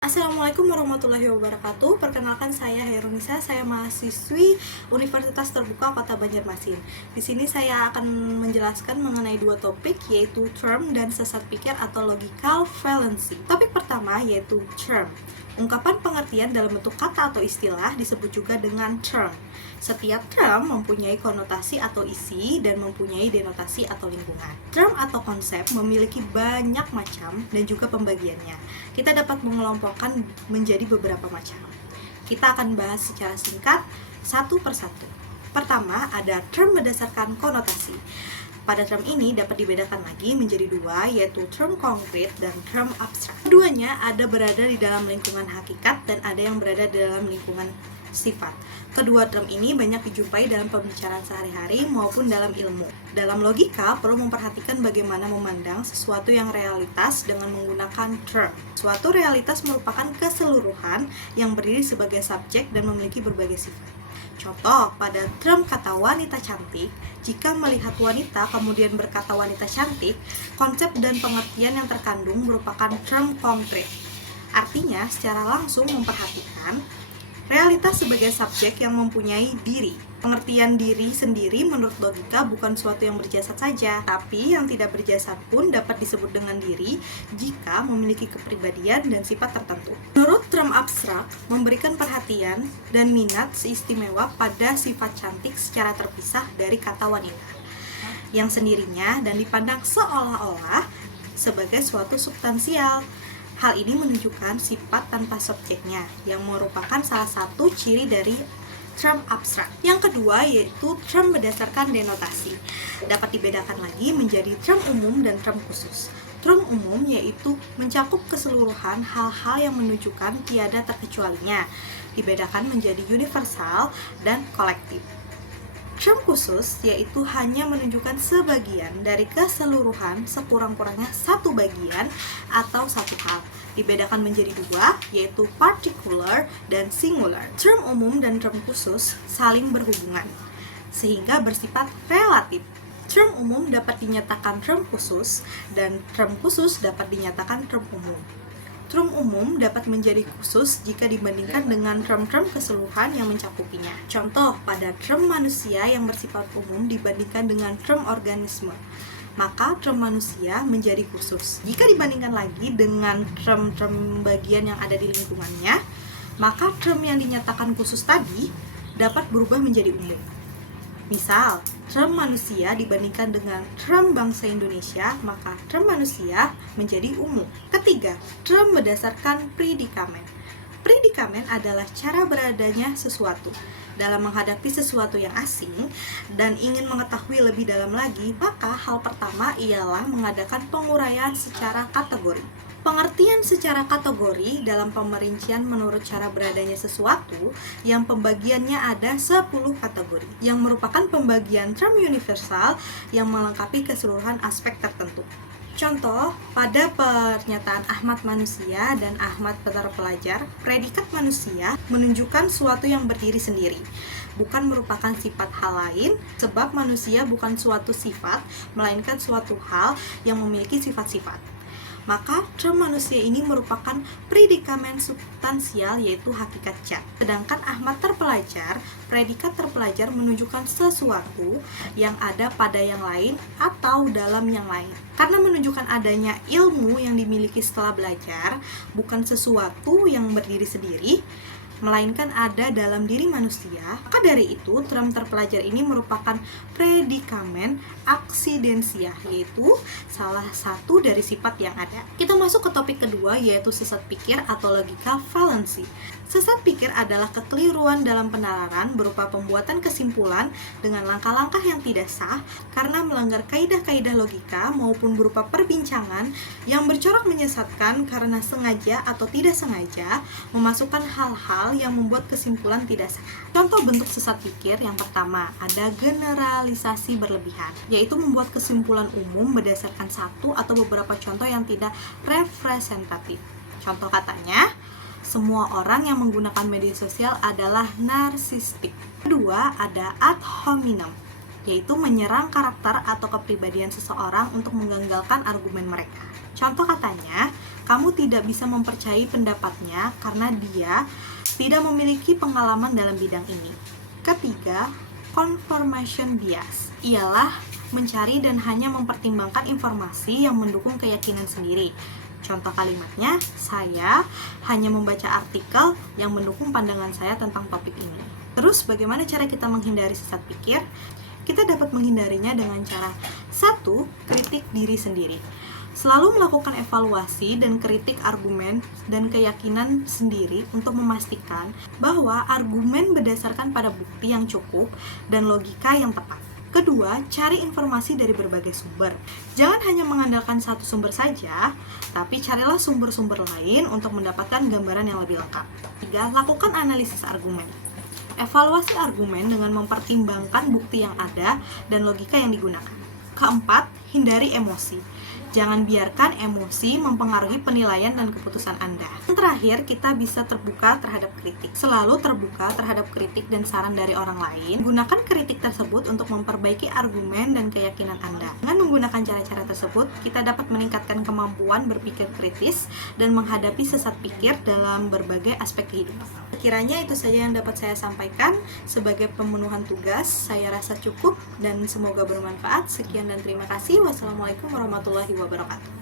Assalamualaikum warahmatullahi wabarakatuh. Perkenalkan saya Herunisa, saya mahasiswi Universitas Terbuka Kota Banjarmasin. Di sini saya akan menjelaskan mengenai dua topik, yaitu term dan sesat pikir atau logical fallacy. Topik pertama yaitu term. Ungkapan pengertian dalam bentuk kata atau istilah disebut juga dengan term. Setiap term mempunyai konotasi atau isi dan mempunyai denotasi atau lingkungan. Term atau konsep memiliki banyak macam dan juga pembagiannya. Kita dapat mengelompokkan menjadi beberapa macam. Kita akan bahas secara singkat satu persatu. Pertama, ada term berdasarkan konotasi. Pada term ini dapat dibedakan lagi menjadi dua, yaitu term konkret dan term abstrak. Keduanya ada berada di dalam lingkungan hakikat dan ada yang berada di dalam lingkungan sifat. Kedua term ini banyak dijumpai dalam pembicaraan sehari-hari maupun dalam ilmu. Dalam logika, perlu memperhatikan bagaimana memandang sesuatu yang realitas dengan menggunakan term. Suatu realitas merupakan keseluruhan yang berdiri sebagai subjek dan memiliki berbagai sifat. Contoh, pada term kata wanita cantik, jika melihat wanita kemudian berkata wanita cantik, konsep dan pengertian yang terkandung merupakan term konkret. Artinya, secara langsung memperhatikan realitas sebagai subjek yang mempunyai diri. Pengertian diri sendiri menurut logika bukan suatu yang berjasad saja, tapi yang tidak berjasad pun dapat disebut dengan diri jika memiliki kepribadian dan sifat tertentu. Menurut term abstrak, memberikan perhatian dan minat seistimewa pada sifat cantik secara terpisah dari kata wanita, yang sendirinya dan dipandang seolah-olah sebagai suatu substansial. Hal ini menunjukkan sifat tanpa subjeknya, yang merupakan salah satu ciri dari term abstrak. Yang kedua yaitu term berdasarkan denotasi. Dapat dibedakan lagi menjadi term umum dan term khusus. Term umum yaitu mencakup keseluruhan hal-hal yang menunjukkan tiada terkecualinya. Dibedakan menjadi universal dan kolektif. Term khusus yaitu hanya menunjukkan sebagian dari keseluruhan, sekurang-kurangnya satu bagian atau satu hal. Dibedakan menjadi dua, yaitu particular dan singular. Term umum dan term khusus saling berhubungan, sehingga bersifat relatif. Term umum dapat dinyatakan term khusus, dan term khusus dapat dinyatakan term umum. Term umum dapat menjadi khusus jika dibandingkan dengan term-term keseluruhan yang mencakupinya. Contoh, pada term manusia yang bersifat umum dibandingkan dengan term organisme, maka term manusia menjadi khusus. Jika dibandingkan lagi dengan term-term bagian yang ada di lingkungannya, maka term yang dinyatakan khusus tadi dapat berubah menjadi umum. Misal, term manusia dibandingkan dengan term bangsa Indonesia, maka term manusia menjadi umum. Ketiga, term berdasarkan predikamen. Predikamen adalah cara beradanya sesuatu. Dalam menghadapi sesuatu yang asing dan ingin mengetahui lebih dalam lagi, maka hal pertama ialah mengadakan penguraian secara kategori. Pengertian secara kategori dalam pemerincian menurut cara beradanya sesuatu yang pembagiannya ada 10 kategori, yang merupakan pembagian term universal yang melengkapi keseluruhan aspek tertentu. Contoh, pada pernyataan Ahmad manusia dan Ahmad terpelajar, predikat manusia menunjukkan suatu yang berdiri sendiri, bukan merupakan sifat hal lain, sebab manusia bukan suatu sifat, melainkan suatu hal yang memiliki sifat-sifat. Maka term manusia ini merupakan predikamen substansial, yaitu hakikat zat. Sedangkan Ahmad terpelajar, predikat terpelajar menunjukkan sesuatu yang ada pada yang lain atau dalam yang lain. Karena menunjukkan adanya ilmu yang dimiliki setelah belajar, bukan sesuatu yang berdiri sendiri, melainkan ada dalam diri manusia. Maka dari itu, term terpelajar ini merupakan predikamen aksidensial, yaitu salah satu dari sifat yang ada. Kita masuk ke topik kedua, yaitu sesat pikir atau logical fallacy. Sesat pikir adalah kekeliruan dalam penalaran berupa pembuatan kesimpulan dengan langkah-langkah yang tidak sah karena melanggar kaidah-kaidah logika maupun berupa perbincangan yang bercorak menyesatkan karena sengaja atau tidak sengaja memasukkan hal-hal yang membuat kesimpulan tidak sah. Contoh bentuk sesat pikir yang pertama, ada generalisasi berlebihan, yaitu membuat kesimpulan umum berdasarkan satu atau beberapa contoh yang tidak representatif. Contoh katanya, semua orang yang menggunakan media sosial adalah narsistik. Kedua, ada ad hominem, yaitu menyerang karakter atau kepribadian seseorang untuk menggagalkan argumen mereka. Contoh katanya, kamu tidak bisa mempercayai pendapatnya karena dia tidak memiliki pengalaman dalam bidang ini. Ketiga, confirmation bias ialah mencari dan hanya mempertimbangkan informasi yang mendukung keyakinan sendiri. Contoh kalimatnya, saya hanya membaca artikel yang mendukung pandangan saya tentang topik ini. Terus bagaimana cara kita menghindari sesat pikir? Kita dapat menghindarinya dengan cara 1. Kritik diri sendiri. Selalu melakukan evaluasi dan kritik argumen dan keyakinan sendiri untuk memastikan bahwa argumen berdasarkan pada bukti yang cukup dan logika yang tepat. Kedua, cari informasi dari berbagai sumber. Jangan hanya mengandalkan satu sumber saja, tapi carilah sumber-sumber lain untuk mendapatkan gambaran yang lebih lengkap. Tiga, lakukan analisis argumen. Evaluasi argumen dengan mempertimbangkan bukti yang ada dan logika yang digunakan. Keempat, hindari emosi. Jangan biarkan emosi mempengaruhi penilaian dan keputusan Anda. Yang terakhir, kita bisa terbuka terhadap kritik. Selalu terbuka terhadap kritik dan saran dari orang lain. Gunakan kritik tersebut untuk memperbaiki argumen dan keyakinan Anda. Dengan menggunakan cara-cara tersebut, kita dapat meningkatkan kemampuan berpikir kritis dan menghadapi sesat pikir dalam berbagai aspek kehidupan. Kiranya itu saja yang dapat saya sampaikan sebagai pemenuhan tugas. Saya rasa cukup dan semoga bermanfaat. Sekian dan terima kasih. Wassalamualaikum warahmatullahi wabarakatuh.